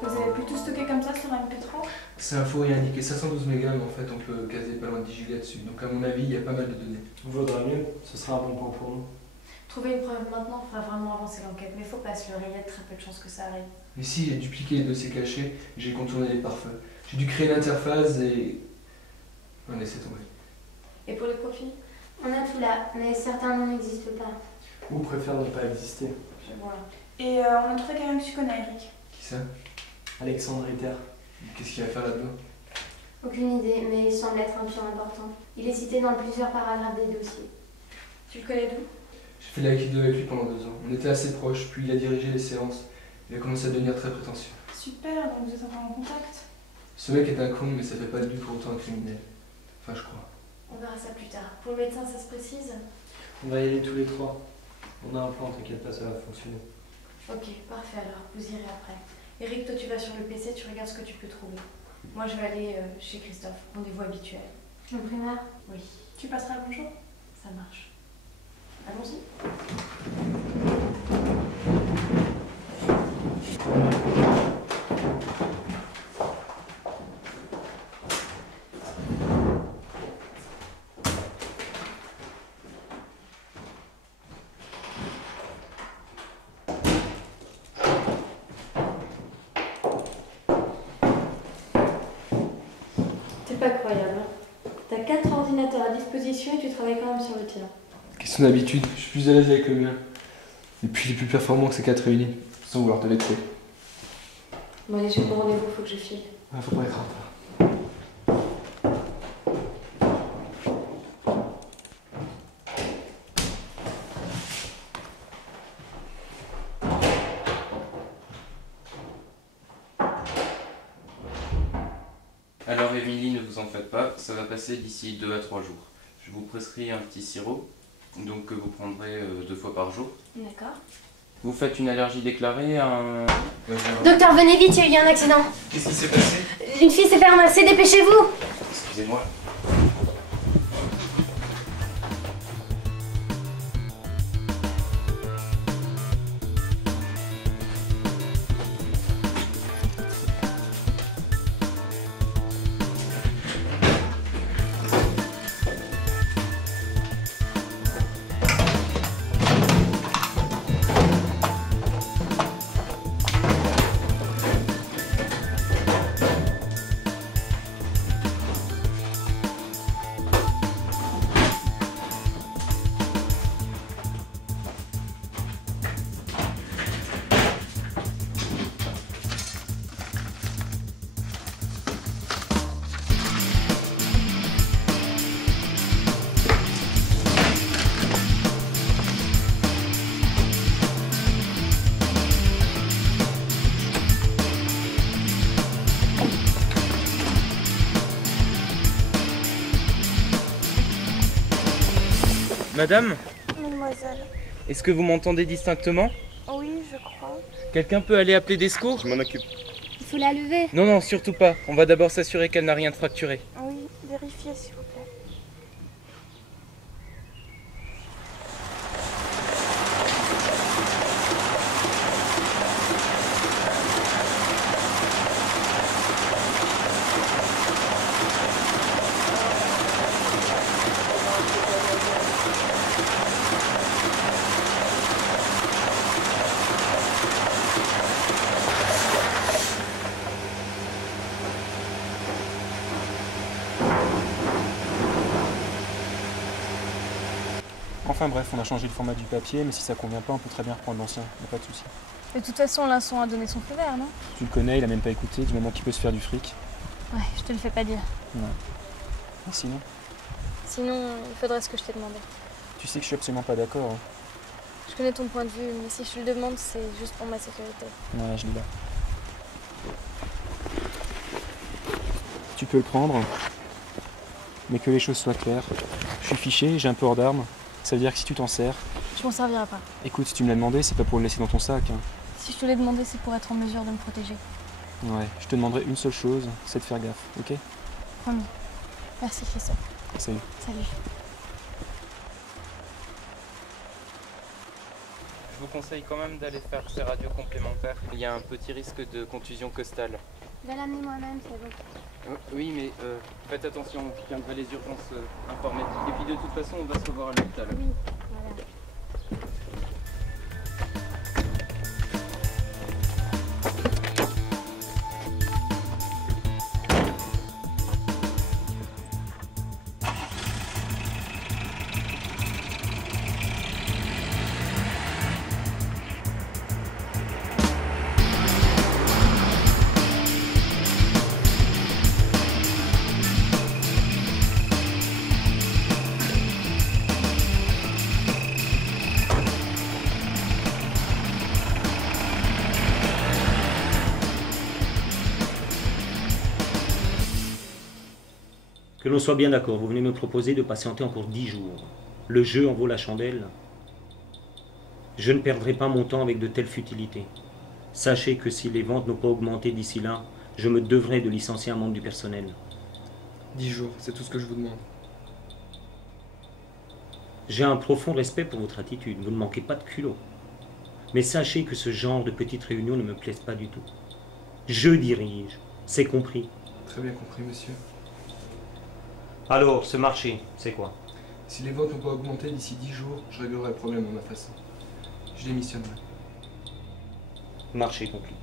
Vous avez pu tout stocker comme ça sur un MP3? C'est un faux, il y a indiqué 512 mégas, mais en fait on peut caser pas loin de 10 gigas dessus. Donc à mon avis, il y a pas mal de données. Vaudra mieux, ce sera un bon point pour nous. Trouver une preuve maintenant fera vraiment avancer l'enquête, mais faut pas se leurrer, il y a très peu de chances que ça arrive. Mais si, j'ai dupliqué les dossiers cachés, j'ai contourné les pare-feux. J'ai dû créer l'interface et... On laissez tomber. Et pour les profils? On a tout là, mais certains noms n'existent pas. Ou préfère ne pas exister. Je vois. Et on a trouvé quelqu'un que tu connais, Eric. Qui ça? Alexandre Ritter. Qu'est-ce qu'il va faire là-dedans? Aucune idée, mais il semble être un pion important. Il est cité dans plusieurs paragraphes des dossiers. Tu le connais d'où? J'ai fait l'aïkido avec lui pendant 2 ans. On était assez proches, puis il a dirigé les séances. Il a commencé à devenir très prétentieux. Super, donc vous êtes encore en contact. Ce mec est un con, mais ça fait pas de lui pour autant un criminel. Enfin, je crois. On verra ça plus tard. Pour le médecin, ça se précise? On va y aller tous les trois. On a un plan, t'inquiète pas, ça va fonctionner. Ok, parfait alors, vous irez après. Eric, toi tu vas sur le PC, tu regardes ce que tu peux trouver. Moi je vais aller chez Christophe, rendez-vous habituel. Le primaire? Oui, Tu passeras le bonjour. ça marche. Allons-y. C'est pas croyable. Hein. T'as 4 ordinateurs à disposition et tu travailles quand même sur le tien. Question d'habitude, je suis plus à l'aise avec le mien. Et puis il est plus performant que ces 4 réunis, sans vouloir te vexer. Bon allez, j'ai mon rendez-vous, faut que je file. Ouais, faut pas être en retard. Alors Émilie, ne vous en faites pas, ça va passer d'ici 2 à 3 jours. Je vous prescris un petit sirop, donc que vous prendrez 2 fois par jour. D'accord. Vous faites une allergie déclarée, Docteur, venez vite, il y a eu un accident. Qu'est-ce qui s'est passé? Une fille s'est fait ramasser, dépêchez-vous. Excusez-moi. Madame, Mademoiselle. est-ce que vous m'entendez distinctement? Oui, je crois. Quelqu'un peut aller appeler des secours? Je m'en occupe. Il faut la lever. Non, non, surtout pas. On va d'abord s'assurer qu'elle n'a rien de fracturé. Oui, vérifiez s'il vous plaît. Enfin bref, on a changé le format du papier, mais si ça convient pas, on peut très bien reprendre l'ancien, y a pas de souci. De toute façon, Linson a donné son feu vert, non? Tu le connais, il a même pas écouté, du moment qu'il peut se faire du fric. Ouais, je te le fais pas dire. Ouais. Et sinon, Sinon, il faudrait ce que je t'ai demandé. tu sais que je suis absolument pas d'accord. Hein. Je connais ton point de vue, mais si je te le demande, c'est juste pour ma sécurité. Ouais, je l'ai là. Tu peux le prendre, mais que les choses soient claires. Je suis fiché, j'ai un port d'armes. Ça veut dire que si tu t'en sers... Je m'en servirai pas. Écoute, si tu me l'as demandé, c'est pas pour le laisser dans ton sac. Hein. Si je te l'ai demandé, c'est pour être en mesure de me protéger. Ouais, je te demanderai une seule chose, c'est de faire gaffe, ok? Promis. Merci Christophe. Salut. Salut. je vous conseille quand même d'aller faire ces radios complémentaires. Il y a un petit risque de contusion costale. Je vais l'amener moi-même, c'est bon. Oui, mais faites attention, je viendrai les urgences informées. Et puis de toute façon, on va se revoir à l'hôpital. Oui, voilà. Que l'on soit bien d'accord, vous venez me proposer de patienter encore 10 jours. Le jeu en vaut la chandelle. Je ne perdrai pas mon temps avec de telles futilités. Sachez que si les ventes n'ont pas augmenté d'ici là, je me devrai de licencier un membre du personnel. 10 jours, c'est tout ce que je vous demande. J'ai un profond respect pour votre attitude, vous ne manquez pas de culot. Mais sachez que ce genre de petites réunions ne me plaisent pas du tout. Je dirige, c'est compris. Très bien compris, monsieur. Alors, ce marché, c'est quoi? Si les ventes n'ont pas augmenté d'ici 10 jours, je réglerai le problème à ma façon. Je démissionnerai. Marché conclu.